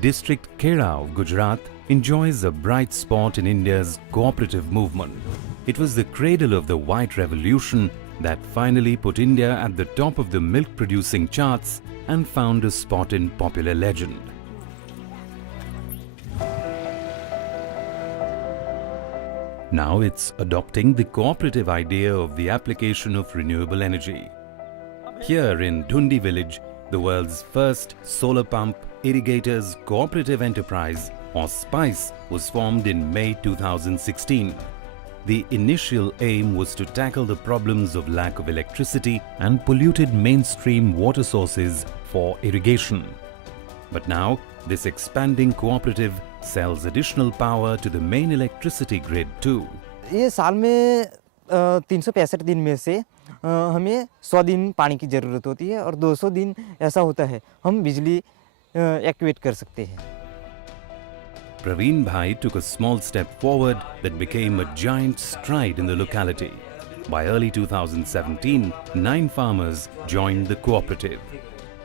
District Kheda of Gujarat enjoys a bright spot in India's cooperative movement. It was the cradle of the White Revolution that finally put India at the top of the milk-producing charts and found a spot in popular legend. Now it's adopting the cooperative idea of the application of renewable energy. Here in Dhundi village, the world's first solar pump irrigators cooperative enterprise or SPICE was formed in May 2016. The initial aim was to tackle the problems of lack of electricity and polluted mainstream water sources for irrigation. But now, this expanding cooperative sells additional power to the main electricity grid too. ये साल में 365 दिन में से हमें 100 दिन पानी की ज़रूरत होती है और 200 दिन ऐसा होता है हम बिजली एक्टिवेट कर सकते हैं. Praveen Bhai took a small step forward that became a giant stride in the locality. By early 2017, 9 farmers joined the cooperative.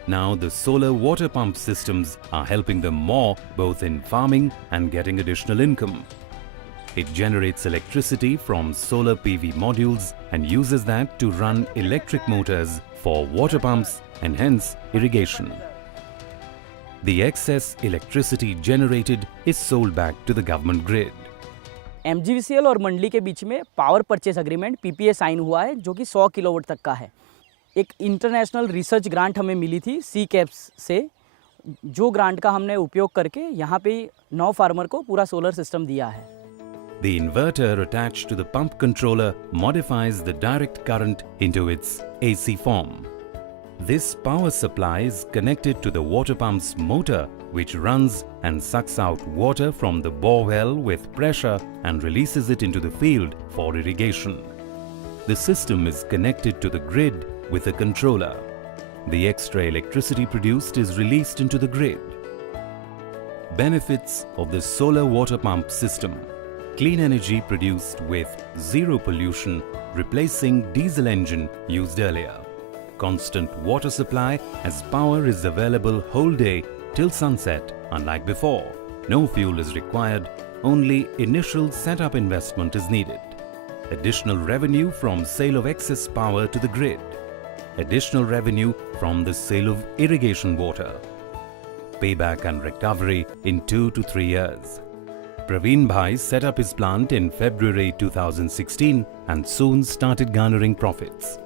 Now the solar water pump systems are helping them more both in farming and getting additional income. It generates electricity from solar PV modules and uses that to run electric motors for water pumps and hence irrigation. The excess electricity generated is sold back to the government grid. MGVCL और मंडली के बीच में power purchase agreement PPA sign हुआ है जो कि 100 kilowatt तक का है. एक इंटरनेशनल रिसर्च ग्रांट हमें मिली थी CCAPS से, जो ग्रांट का हमने उपयोग करके यहाँ पे 9 फार्मर को पूरा सोलर सिस्टम दिया है. The inverter attached to the pump controller modifies the direct current into its AC form. This power supply is connected to the water pump's motor, which runs and sucks out water from the bore well with pressure and releases it into the field for irrigation. The system is connected to the grid with a controller. The extra electricity produced is released into the grid. Benefits of the solar water pump system. Clean energy produced with zero pollution, replacing diesel engine used earlier. Constant water supply as power is available whole day till sunset, unlike before. No fuel is required, only initial setup investment is needed. Additional revenue from sale of excess power to the grid. Additional revenue from the sale of irrigation water. Payback and recovery in 2 to 3 years. Praveen Bhai set up his plant in February 2016 and soon started garnering profits.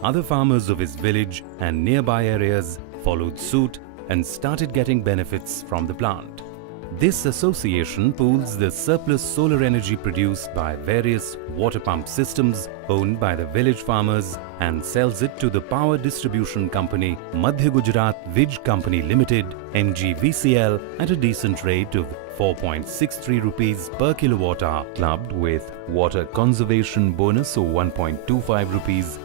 Other farmers of his village and nearby areas followed suit and started getting benefits from the plant. This association pools the surplus solar energy produced by various water pump systems owned by the village farmers and sells it to the power distribution company Madhya Gujarat Wij Company Limited MGVCL at a decent rate of 4.63 rupees per kilowatt hour, clubbed with water conservation bonus of 1.25 rupees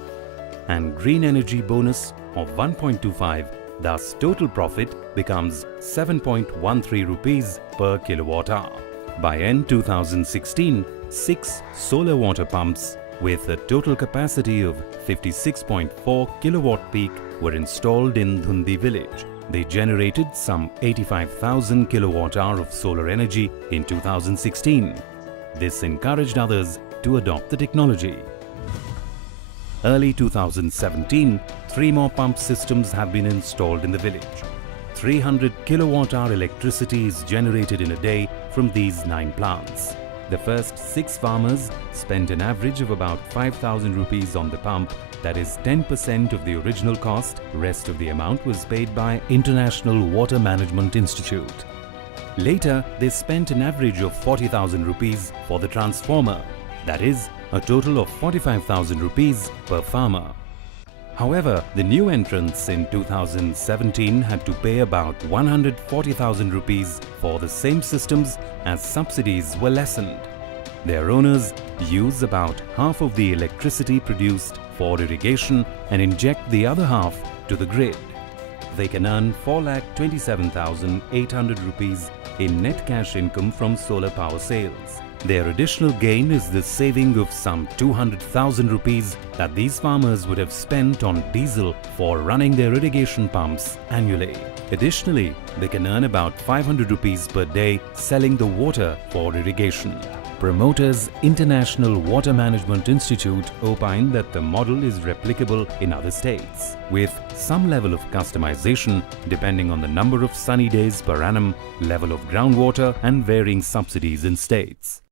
and green energy bonus of 1.25. Thus, total profit becomes 7.13 rupees per kilowatt hour. By end 2016, 6 solar water pumps with a total capacity of 56.4 kilowatt peak were installed in Dhundi village. They generated some 85,000 kilowatt hour of solar energy in 2016. This encouraged others to adopt the technology. Early 2017, 3 more pump systems have been installed in the village. 300 kilowatt-hour electricity is generated in a day from these 9 plants. The first 6 farmers spent an average of about 5,000 rupees on the pump, that is 10% of the original cost. Rest of the amount was paid by International Water Management Institute. Later, they spent an average of 40,000 rupees for the transformer, that is a total of 45,000 rupees per farmer. However, the new entrants in 2017 had to pay about 140,000 rupees for the same systems as subsidies were lessened. Their owners use about half of the electricity produced for irrigation and inject the other half to the grid. They can earn 4,27,800 rupees in net cash income from solar power sales. Their additional gain is the saving of some 200,000 rupees that these farmers would have spent on diesel for running their irrigation pumps annually. Additionally, they can earn about 500 rupees per day selling the water for irrigation. Promoters International Water Management Institute opine that the model is replicable in other states, with some level of customization depending on the number of sunny days per annum, level of groundwater and varying subsidies in states.